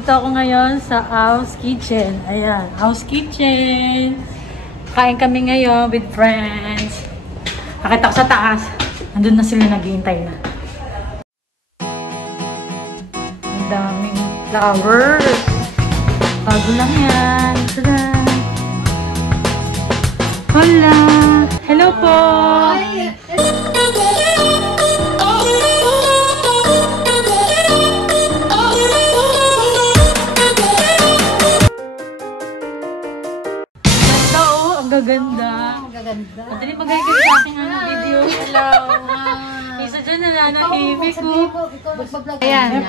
Nandito ako ngayon sa House Kitchen. Ayan, House Kitchen. Kain kami ngayon with friends. Nakita ko sa taas. Andun na sila, naghihintay na. Ang daming flowers. Bago lang yan. Tada! Hola! Hello po! Gaganda. Gaganda. Madali mag-higit sa aking video. Hello. Isa dyan nananahimik ko. Ayan.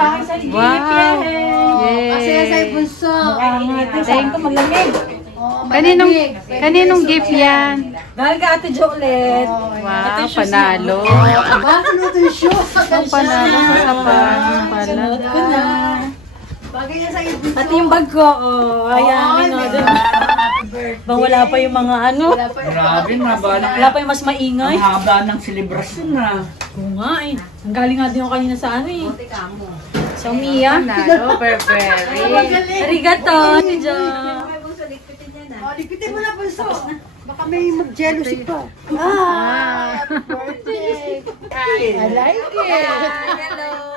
Wow. Yes. Kasi sa'yo bunso. Thank you. Maglamig. Kaninong gift yan? Dahil ka Ate Jolet. Wow, panalo. Bakit ito yung show? Ang panalo sa kapan. Sunod ko na. Bagay niya sa'yo bunso. At yung bag ko, ayan. Bang wala pa yung mga ano. Grabe na ba? Wala pa yung mas maingay. Ang haba ng selebrasyon na. Oo nga eh. Ang galing nga din ako kanina sa ano eh. Sa Umiya. Panalo, Burberry. Arigato. Si Jo. Lipitin mo na bunso. Baka may mag-jealousy pa. Happy birthday. I like it. Hello.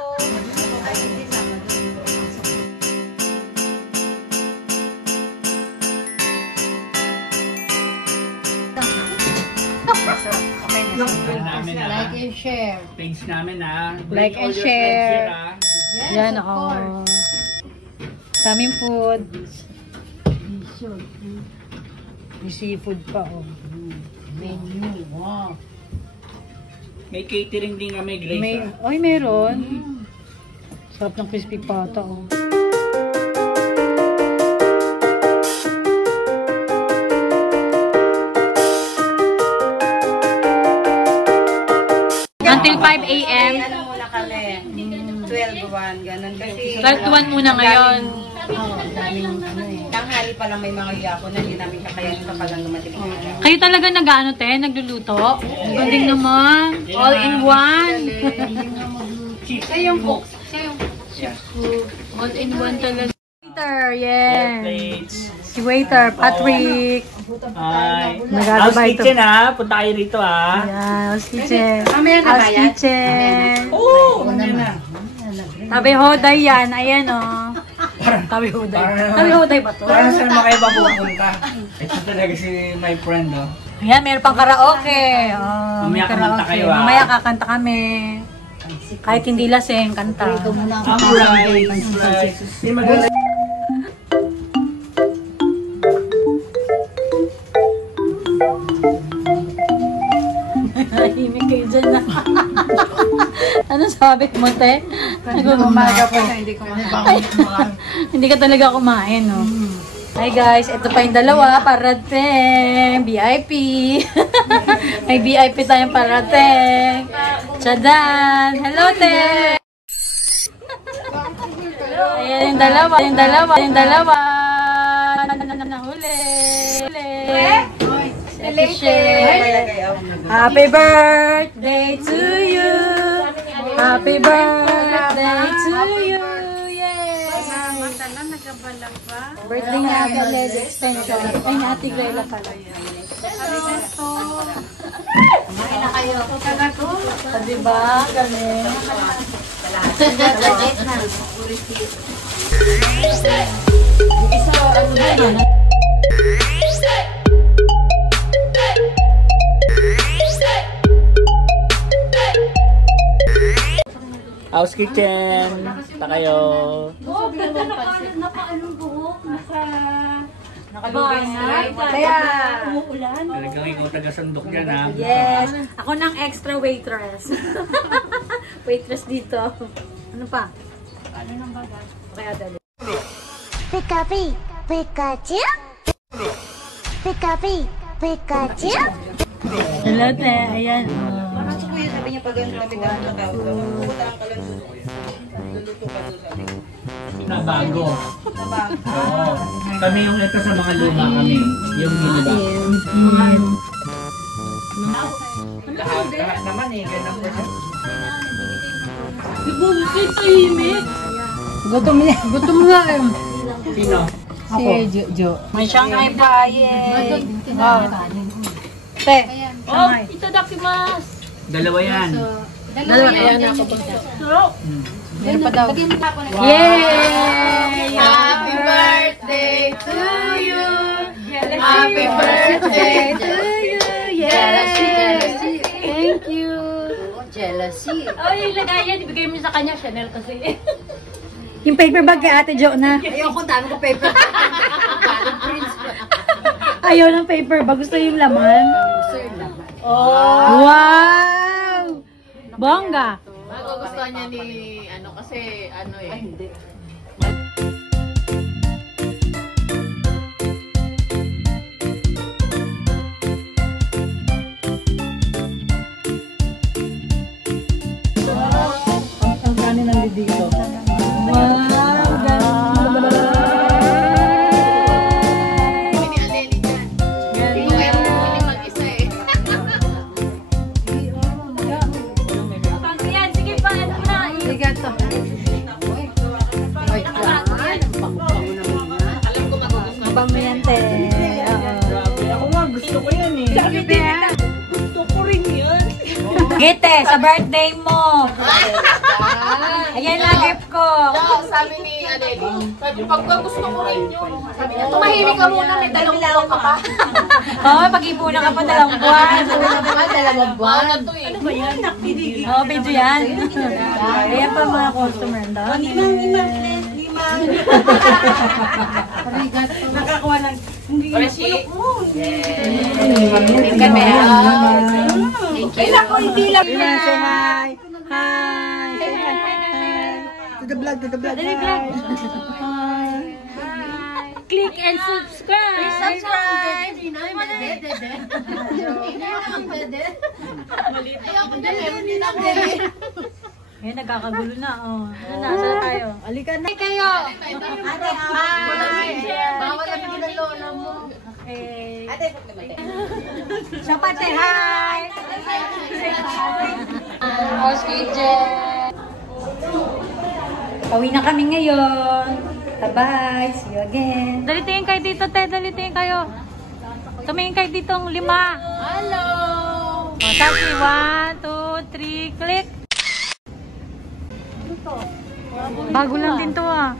Like and share. Page namin ha. Like and share. Yan ako. Daming food. May seafood pa oh. Menu. Wow. May catering din kami, Grace. Ay, meron. Sarap ng crispy pata oh. Until 5 a.m. Ano muna kami? 12-1, ganun. Kasi 12-1 muna ngayon. tanghali pa lang may mga yako na hindi namin kakayanin kapag ang dumating ang araw. Kayo talaga nag-ano te? Nagluluto? Ang galing naman. All in one. Siya yung cook. Siya yung cook. All in one talaga. Waiter, yeah. Plates. Si waiter, Patrick. Hi. Nag-aabay House ito. kitchen ha. Punta kayo rito ha. Yeah, House Kitchen. Mamaya na House ba yan? Kitchen. Oo. Ano na? Tabi Hoday yan. Ayan o. Tabi Hoday. Tabi Hoday ba to? Parang saan makaiba pupunta. Ito talaga si my friend oh. Ayan, meron pang karaoke. Oh, Mamaya kumanta kayo, ah. Mamaya kakanta kami. Kahit hindi lasing, kanta. Alright. Si maganda. Nahimik kayo dyan na. Ano sabi mo, te? Umaga po siya, hindi kumain. Hindi ka talaga kumain, no? Hi guys, ito pa yung dalawa, parating, VIP. May VIP tayong parating. Tchadan! Hello, te! Ayan yung dalawa, Nahuli. Happy birthday to you. Happy birthday to you. Yay! Birthday na Ate Led Extension. Ay, na Ate Grela pala. Kumain na kayo. Diba? Galing. House kitchen. Punta kayo. Naka-anong buhok? Nakalubay na. Kaya, Umuulan. Talagang ikaw taga-sandok dyan ha. Yes. Ako ng extra waitress. Waitress dito. Ano pa? Ano nang bagat? Kaya dali. Pikapi, Pikachu. Pikapi, Pikachu. Hello, te. Ayan. Parang si Kuya sabi niya pag ang lamig ang tawag. Pupunta lang ka lang sa luluto ka doon sabi ko. Na bago. Oo. Kami yung ito sa mga luma kami. Yung hiniba. Lahat naman eh. Ganun po siya. Nagbubusit sa himit. Gutom nga eh. Sino? Si Jo. May Shanghai Pie. Te. Oh, ito dakimas. Dalawa yan. Dalawa kaya na ako punta. Meron pa daw. Yay! Happy birthday to you. Happy birthday to you. Jealousy. Thank you. Jealousy. Ay, lagayan. Ibigay mo sa kanya. Chanel kasi. Yung paper bag kay Ate Jo na. Ayoko, dami ko paper. Ayaw ng paper bag. Gusto yung laman. Oh! Wow! Bongga. Magugustuhan niya ni, kasi, eh. Hindi. Ang kanin ng dito. Wow! Hindi ni Aleli dyan. Hindi kayo mag-isa eh. Yan, sige pa. Ano na? Arigato. Alam ko magugustuhan. Bango yan, te. Ako nga, gusto ko yan eh. Gite, sa birthday mo. Ayan na, gift ko. Sabi ni Aleli, sabi, pagka gusto ko rin yun. Sabi niya, tumahimik ka muna, may dalawang buwan ka pa. Oo, pag-ipunan ka pa 2 buwan. Dalawang buwan na to eh. Oo, video yan. Ayan pa mga customer. Nakakuha lang. Hindi Wala si... Thank Thank you. Ako, hindi lang. Say hi. Hi. Say hi. To the vlog, to the vlog. Click and subscribe. Subscribe! Ayan, nagkakagulo na. Oh. Ano na? Saan tayo? Alika na. Kayo! Hi! Bawal na bigyan ng lola mo. Okay. Siya pa, say hi. Boss KJ. Pauwi na kami ngayon. Bye-bye. See you again. Dalitingin kayo dito, te. Dalitingin kayo. Tumingin kayo dito ang 5. Hello! O, sabi, 1, 2, 3, click. Bago lang din to ah.